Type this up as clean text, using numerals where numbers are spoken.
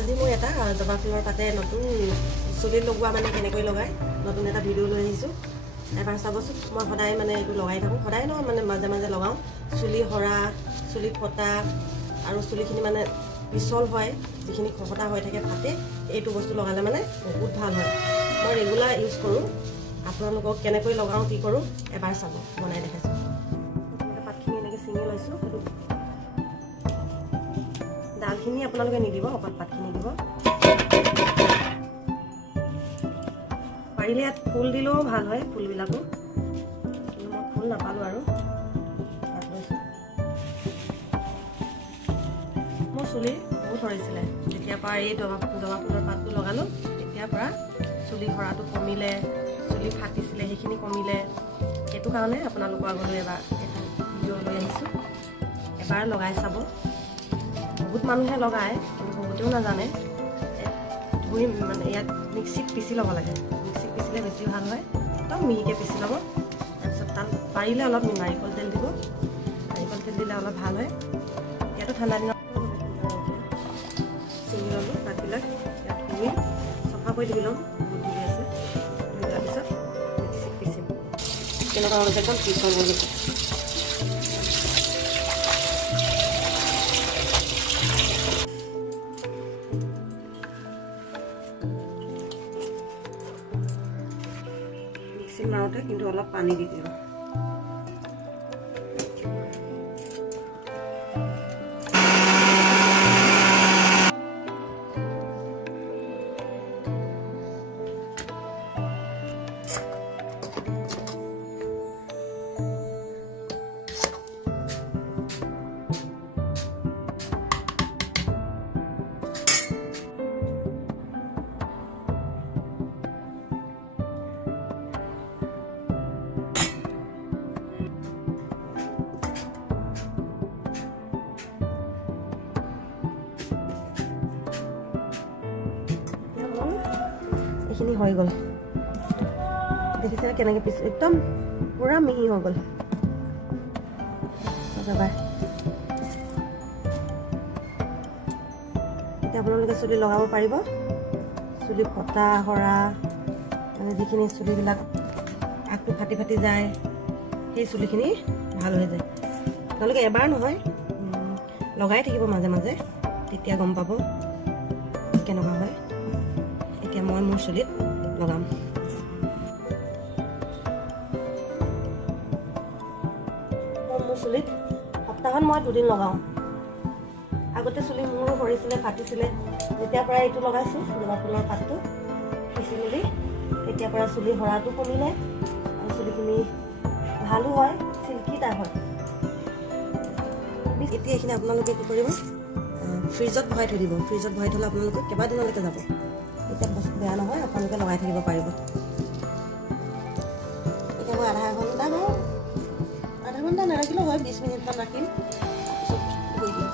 আজি মই এটা জবা ফুলৰ পাতে নতুন চুলিত লগোৱা মানে কেনেকৈ লগায় নতুন এটা ভিডিঅ' লৈ আহিছোঁ এবাৰ চাবচোন মই সদায় মানে এইটো লগাই থাকোঁ সদায় নহয় মানে মাজে মাজে লগাওঁ চুলি সৰা চুলি ফটা আৰু চুলিখিনি মানে পিছল হয় যিখিনি খহটা হৈ থাকে ফাটে এইটো বস্তু লগালে মানে বহুত ভাল হয় মই ৰেগুলাৰ ইউজ কৰোঁ আপোনালোকক কেনেকৈ লগাওঁ কি কৰোঁ এবাৰ চাব বনাই দেখাইছোঁ পাতখিনি এনেকৈ ছিঙি লৈছোঁ ডালখিনি আপোনালোকে নিদিব অকল পাতখিনি দিব পাৰিলে ইয়াত ফুল দিলেও ভাল হয় ফুলবিলাকো কিন্তু মই ফুল নাপালোঁ আৰু মোৰ চুলি বহুত সৰিছিলে যেতিয়াৰ পৰা এই জবা ফুলৰ পাতটো লগালোঁ তেতিয়াৰ পৰা চুলি সৰাটো কমিলে চুলি ফাটিছিলে সেইখিনি কমিলে সেইটো কাৰণে আপোনালোকৰ আগলৈ এবাৰ এইটো ভিডিঅ' লৈ আহিছোঁ এবাৰ লগাই চাব বহুত মানুহে লগায় কিন্তু বহুতেও নাজানে ধুই মানে ইয়াত মিক্সিত পিচি ল'ব লাগে মিক্সিত পিচিলে বেছি ভাল হয় একদম মিহিকৈ পিচি ল'ব তাৰপিছত তাত পাৰিলে অলপ নাৰিকল তেল দিব নাৰিকল তেল দিলে অলপ ভাল হয় ইয়াতো ঠাণ্ডা দিনত ছিঙি ল'লোঁ পাতবিলাক ইয়াত ধুই চফা কৰি ধুই ল'ম বহুত ধুই আছে ধুই লোৱাৰ পিছত মিক্সিত পিচিম তেনেকুৱা অলপ একদম পিছল হৈ গৈছে মাৰোঁতে কিন্তু অলপ পানী দি দিওঁ এইখিনি হৈ গ'ল দেখিছে কেনেকৈ পিছ একদম পুৰা মিহি হৈ গ'ল এতিয়া আপোনালোকে চুলি লগাব পাৰিব চুলি ফটা সৰা মানে যিখিনি চুলিবিলাক আগটো ফাটি ফাটি যায় সেই চুলিখিনি ভাল হৈ যায় আপোনালোকে এবাৰ নহয় লগাই থাকিব মাজে মাজে তেতিয়া গম পাব কেনেকুৱা হয় এতিয়া মই মোৰ চুলিত লগাম মোৰ চুলিত সপ্তাহত মই 2 দিন লগাওঁ আগতে চুলি মোৰো সৰিছিলে ফাটিছিলে যেতিয়াৰ পৰা এইটো লগাইছোঁ জবা ফুলৰ পাতটো পিচি মেলি তেতিয়াৰ পৰা চুলি সৰাটো কমিলে আৰু চুলিখিনি ভালো হয় চিল্কি টাইপ হয় এতিয়া এইখিনি আপোনালোকে কি কৰিব ফ্ৰিজত ভৰাই থৈ দিব ফ্ৰিজত ভৰাই থ'লে আপোনালোকে কেইবাদিনলৈকে যাব এতিয়া বস্তু বেয়া নহয় আপোনালোকে লগাই থাকিব পাৰিব এতিয়া মই আধা ঘণ্টা নাৰাখিলেও হয় 20 মিনিটমান ৰাখিম তাৰপিছত ধুই দিম